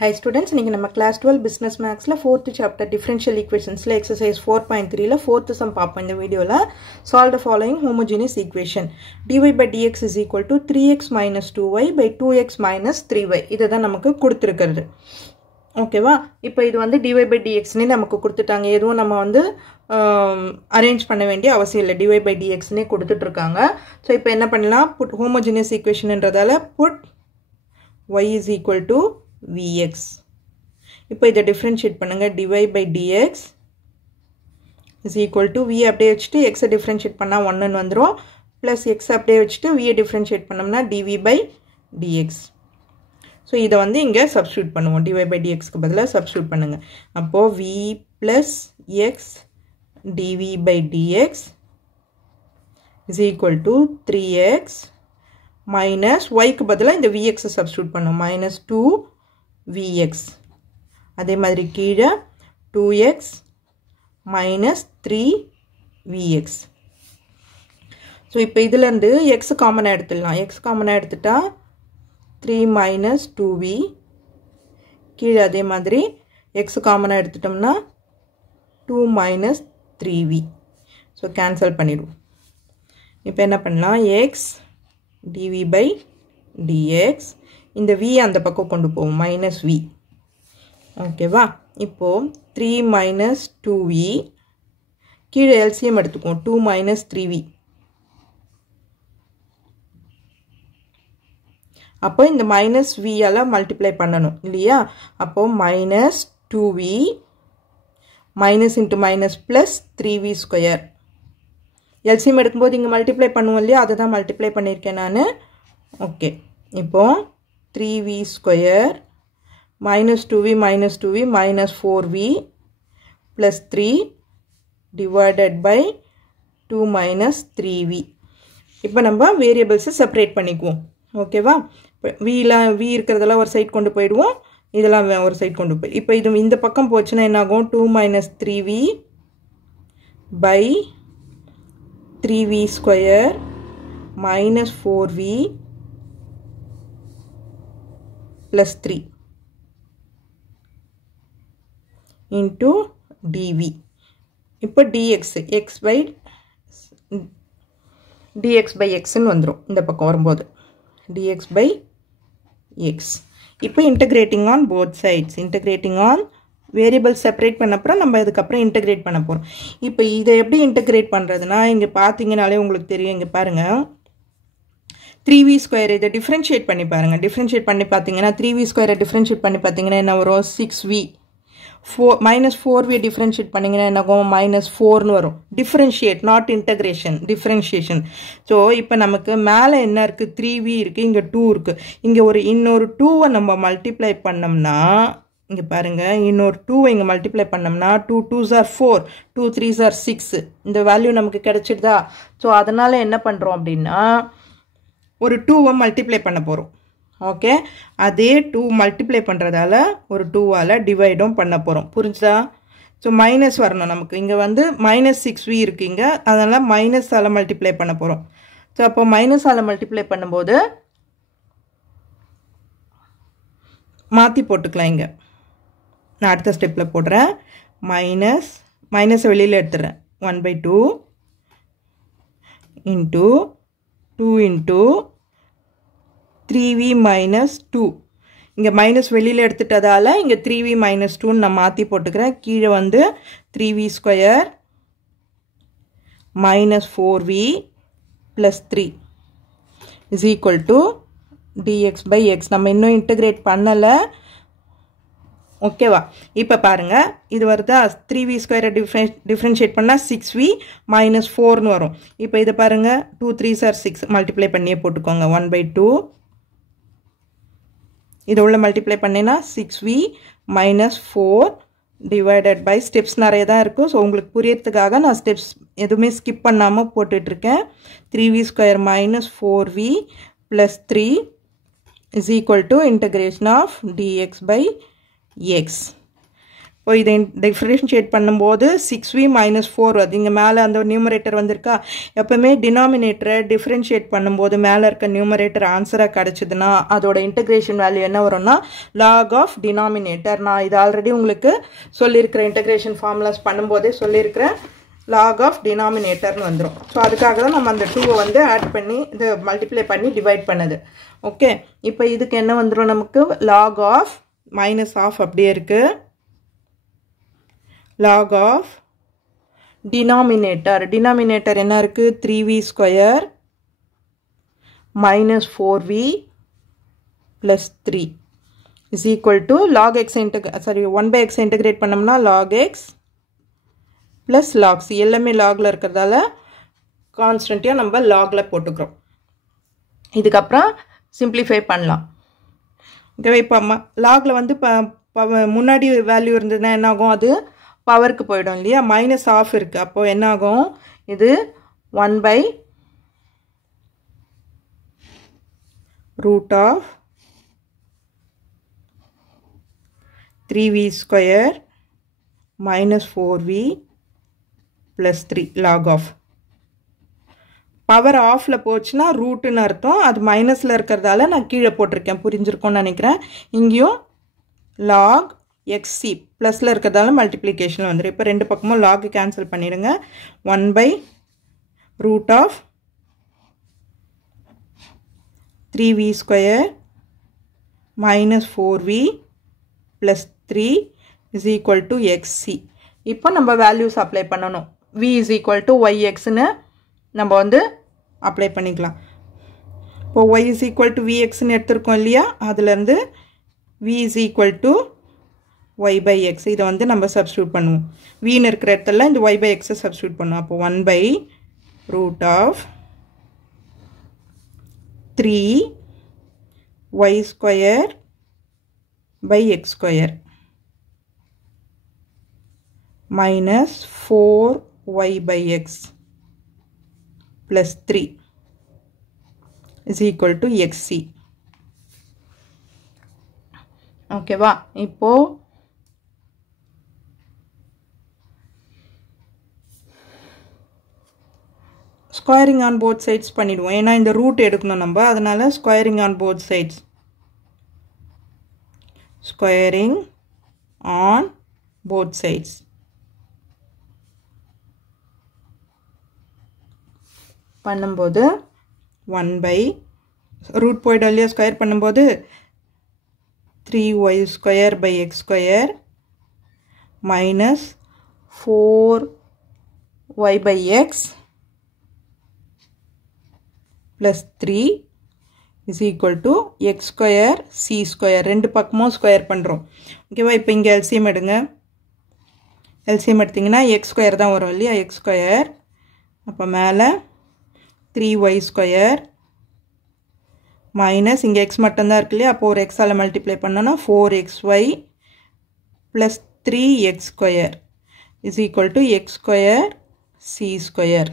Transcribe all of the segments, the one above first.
Hi students, இன்னைக்கு நம்ம class 12 business mathsல 4th chapter differential equationsல exercise 4.3ல 4th sum பாப்போம் இந்த வீடியோல. Solve the following homogeneous equation. dy by dx is equal to 3x minus 2y by 2x minus 3y. இதுதான் நமக்கு கொடுத்திருக்கிறது. ஓகேவா? இப்போ இது வந்து dy by dx னே நமக்கு கொடுத்துட்டாங்க. எதுவும் நம்ம வந்து அரேஞ்ச் பண்ண வேண்டிய அவசியம் இல்லை. dy by dx னே கொடுத்துட்டு இருக்காங்க. சோ இப்போ என்ன பண்ணலாம்? put homogeneous equationன்றதால put y is equal to vx. இப்போ இதை differentiate பண்ணுங்க. dy by dx is equal to v அப்படியே வச்சுட்டு x differentiate பண்ணா 1 ன்னு வந்துரும். plus x அப்படியே வச்சுட்டு v differentiate பண்ணோம்னா dv by dx. so இதை வந்து இங்க substitute பண்ணுவோம். dy by dx க்கு பதிலா substitute பண்ணுங்க. அப்போ v plus x dv by dx is equal to 3x minus y க்கு பதிலா இந்த vx substitute பண்ணும். minus 2 vx. அதே மாதிரி கீழே 2x minus 3 vx. so இப்போ இதுல இருந்து x காமனா எடுத்துடலாம். x காமனா எடுத்துட்டா 3 minus 2v. கீழே அதே மாதிரி x காமனா எடுத்துட்டோம்னா 2 minus 3v. so கேன்சல் பண்ணிடுவோம். இப்போ என்ன பண்ணலாம்? x dv by dx. இந்த v அந்த பக்கம் கொண்டு போவோம். minus v. ஓகேவா? இப்போ 3 minus 2v. கீழே LCM எடுத்துக்குவோம். 2 minus 3v. அப்போ இந்த minus v ஆல மல்டிப்ளை பண்ணணும் இல்லையா? அப்போ minus 2v minus into minus plus 3v square. LCM எடுக்கும்போது இங்கே மல்டிப்ளை பண்ணுவோம் இல்லையா? அதை தான் மல்டிப்ளை பண்ணியிருக்கேன் நான். ஓகே, இப்போ 3v square minus 2v minus 2v minus 4v plus 3 divided by 2 minus 3v. இப்போ நம்ம வேரியபிள்ஸை செப்பரேட் பண்ணிக்குவோம். ஓகேவா? v இருக்கிறதெல்லாம் ஒரு சைட் கொண்டு போயிடுவோம். இதெல்லாம் ஒரு சைட் கொண்டு போய் இப்போ இது இந்த பக்கம் போச்சுன்னா என்ன ஆகும்? 2 minus 3v by 3v square minus 4v plus 3 into dv. இப்போ dx x by x ன்னு வந்துரும் இந்த பக்கம் வரும்போது. dx by x. இப்போ integrating on both sides. integrating on variable separate பண்ண அப்புறம் நம்ம இதுக்கப்புறம் இன்டகிரேட் பண்ண போகிறோம். இப்போ இதை எப்படி இன்டகிரேட் பண்ணுறதுனா இங்கே பார்த்தீங்கனாலே உங்களுக்கு தெரியும். இங்கே பாருங்கள் 3v ஸ்கொயர். இதை டிஃப்ரென்ஷியேட் பண்ணி பாருங்கள். டிஃப்ரென்ஷியேட் பண்ணி பார்த்தீங்கன்னா 3v ஸ்கொயரை டிஃப்ரென்ஷியேட் பண்ணி பார்த்தீங்கன்னா என்ன வரும்? 6v. minus 4v டிஃப்ரென்ஷியேட் பண்ணிங்கன்னா என்ன ஆகும்? minus 4ன்னு வரும். Differentiate, not integration, differentiation. So இப்போ நமக்கு மேலே என்ன இருக்குது? 3v இருக்குது, இங்கே 2 இருக்குது. இங்கே இன்னொரு 2வை நம்ம மல்டிப்ளை பண்ணோம்னா இங்கே பாருங்கள், இன்னொரு 2வை இங்கே மல்டிப்ளை பண்ணோம்னா 2 2s are 4, 2 3s are 6. இந்த வேல்யூ நமக்கு கிடைச்சிடுதா? ஸோ அதனால் என்ன பண்ணுறோம் அப்படின்னா ஒரு 2வை மல்டிப்ளை பண்ண போகிறோம். ஓகே, அதே 2 மல்டிப்ளை பண்ணுறதால ஒரு 2வால் டிவைடும் பண்ண போகிறோம். புரிஞ்சுதா? ஸோ மைனஸ் வரணும் நமக்கு. இங்கே வந்து minus 6v இருக்குங்க, அதனால் மைனஸால் மல்டிப்ளை பண்ண போகிறோம். ஸோ அப்போ மைனஸால் மல்டிப்ளை பண்ணும்போது மாற்றி போட்டுக்கலாம். இங்கே நான் அடுத்த ஸ்டெப்பில் போடுறேன். மைனஸை வெளியில் எடுத்துடுறேன். 1/2 into 2 into 3v minus 2. இங்கே மைனஸ் வெளியில் எடுத்துட்டதால் இங்கே 3v minus 2ன்னு நான் மாற்றி போட்டுக்கிறேன். கீழே வந்து 3v square minus 4v plus 3 is equal to dx by x. நம்ம இன்னும் இன்டகிரேட் பண்ணலை. ஓகேவா? இப்போ பாருங்கள், இது வருதா? 3v ஸ்கொயரை டிஃப்ரென்ஷியேட் பண்ணால் 6v minus 4ன்னு வரும். இப்போ இதை பாருங்கள், 2 3s are 6 மல்டிப்ளை பண்ணியே போட்டுக்கோங்க. 1/2 இதை உள்ள மல்டிப்ளை பண்ணினா 6v minus 4 divided by steps நிறைய தான் இருக்கும். ஸோ உங்களுக்கு புரியறதுக்காக நான் ஸ்டெப்ஸ் எதுவுமே ஸ்கிப் பண்ணாமல் போட்டுட்ருக்கேன். 3v square minus 4v plus 3 is equal to integration of dx by x. இப்போ இதை டிஃபரன்ஷியேட் பண்ணும்போது 6v minus 4 வருது. இங்கே மேலே அந்த நியூமரேட்டர் வந்திருக்கா. எப்போவுமே டினாமினேட்டரை டிஃபரன்ஷியேட் பண்ணும்போது மேலே இருக்க நியூமரேட்டர் ஆன்சராக கிடச்சிதுன்னா அதோட இன்டகிரேஷன் வேல்யூ என்ன வரும்னா லாக் ஆஃப் டினாமினேட்டர். நான் இது ஆல்ரெடி உங்களுக்கு சொல்லியிருக்கிறேன், இன்டகிரேஷன் ஃபார்முலாஸ் பண்ணும்போதே சொல்லியிருக்கிறேன். லாக் ஆஃப் டினாமினேட்டர்னு வந்துடும். ஸோ அதுக்காக தான் நம்ம அந்த 2 வந்து ஆட் பண்ணி இது மல்டிப்ளை பண்ணி டிவைட் பண்ணது. ஓகே, இப்போ இதுக்கு என்ன வந்துடும் நமக்கு லாக் ஆஃப் மைனஸ் ஆஃப் அப்படியே இருக்குது. log of denominator என்ன இருக்கு 3v square minus 4v plus 3 is equal to log x 1 by x integrate பண்ணோம்னா log x plus log c எல்லாமே logல இருக்கிறதால கான்ஸ்டன்ட்டியாக நம்ம logல போட்டுக்கிறோம். இதுக்கப்புறம் சிம்பிளிஃபை பண்ணலாம். ஓகே, இப்போ logல வந்து முன்னாடி வேல்யூ இருந்ததுன்னா என்ன ஆகும், அது பவருக்கு போயிடும் இல்லையா. மைனஸ் ஆஃப் இருக்குது, அப்போது என்ன ஆகும், இது 1 by root of 3v square minus 4v plus 3 log of. Power ஆஃபில் போச்சுன்னா ரூட்டுன்னு அர்த்தம். அது மைனஸில் இருக்கிறதால நான் கீழே போட்டிருக்கேன், புரிஞ்சிருக்கோன்னு நினைக்கிறேன். இங்கேயும் log xc ப்ளஸில் இருக்கிறதால மல்டிப்ளிகேஷன் வந்துடும். இப்போ ரெண்டு பக்கமும் லாக் கேன்சல் பண்ணிடுங்க. 1 by root of 3v square minus 4v plus 3 is equal to xc. இப்போ நம்ம வேல்யூஸ் அப்ளை பண்ணணும். v is equal to yxன்னு நம்ம வந்து அப்ளை பண்ணிக்கலாம். இப்போ y is equal to vxன்னு எடுத்திருக்கோம் இல்லையா, அதுலேருந்து v is equal to y by x இதை வந்து நம்ம சப்ஸ்டியூட் பண்ணுவோம். vன்னு இருக்கிற இடத்துல இந்த y by x சப்ஸ்டியூட் பண்ணுவோம். அப்போ 1 by root of 3y square by x square minus 4y by x plus 3 is equal to xc. ஓகேவா, இப்போ ஸ்கொயரிங் ஆன் போத் சைட்ஸ் பண்ணிடுவோம். ஏன்னா இந்த ரூட் எடுக்கணும் நம்ம, அதனால squaring on both sides. Squaring on both sides பண்ணும்போது 1 by ரூட் போய்டும் இல்லையா, ஸ்கொயர் பண்ணும்போது 3y square by x square minus 4y by x plus 3 is equal to x square c square. ரெண்டு பக்கமும் ஸ்கொயர் பண்ணுறோம். ஓகேவா, இப்போ இங்கே எல்சிஎம் எடுங்க. எல்சிஎம் எடுத்திங்கன்னா x ஸ்கொயர் தான் வரும் இல்லையா, x ஸ்கொயர். அப்போ மேலே 3y square மைனஸ் இங்கே எக்ஸ் மட்டும்தான் இருக்கு இல்லையா, அப்போ ஒரு எக்ஸால் மல்டிப்ளை பண்ணோன்னா 4xy plus 3x square is equal to X square C square.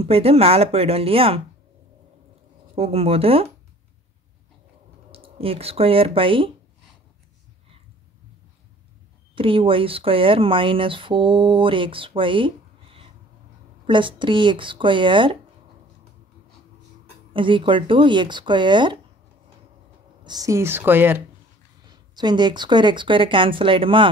இப்போ இது மேலே போயிடும் இல்லையா, போகும்போது x square by 3y square minus 4xy plus 3x square is equal to x square c square. So இந்த x square cancel ஆயிடுமா.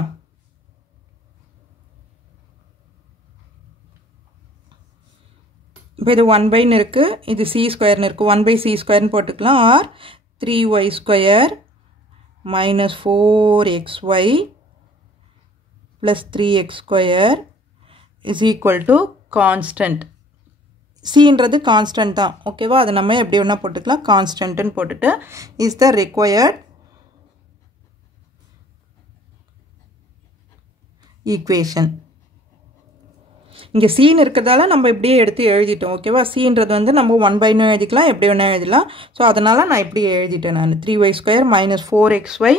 இப்போ இது 1 by இருக்கு, இது c square இருக்கு, 1 by c square போட்டுக்கலாம். or 3y square minus 4xy plus 3x square is equal to constant. cன்றது constant தான். ஓகேவா, அது நம்ம எப்படி வேணா போட்டுக்கலாம், கான்ஸ்டன்ட்னு போட்டுட்டு is the required equation. இங்கே சீன் இருக்கிறதால நம்ம இப்படியே எடுத்து எழுதிட்டோம். ஓகேவா, சீன்றது வந்து நம்ம 1 by எழுதிக்கலாம், எப்படி வேணா எழுதலாம். ஸோ அதனால் நான் இப்படி எழுதிட்டேன். நான் 3y square minus 4xy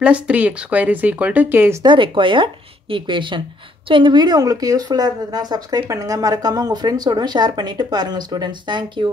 plus 3x square is equal to k is the required equation. So இந்த வீடியோ உங்களுக்கு யூஸ்ஃபுல்லாக இருந்ததுன்னா சப்ஸ்கிரைப் பண்ணுங்கள், மறக்காமல் உங்கள் ஃப்ரெண்ட்ஸோடவும் ஷேர் பண்ணிவிட்டு பாருங்கள் ஸ்டூடெண்ட்ஸ். தேங்க்யூ.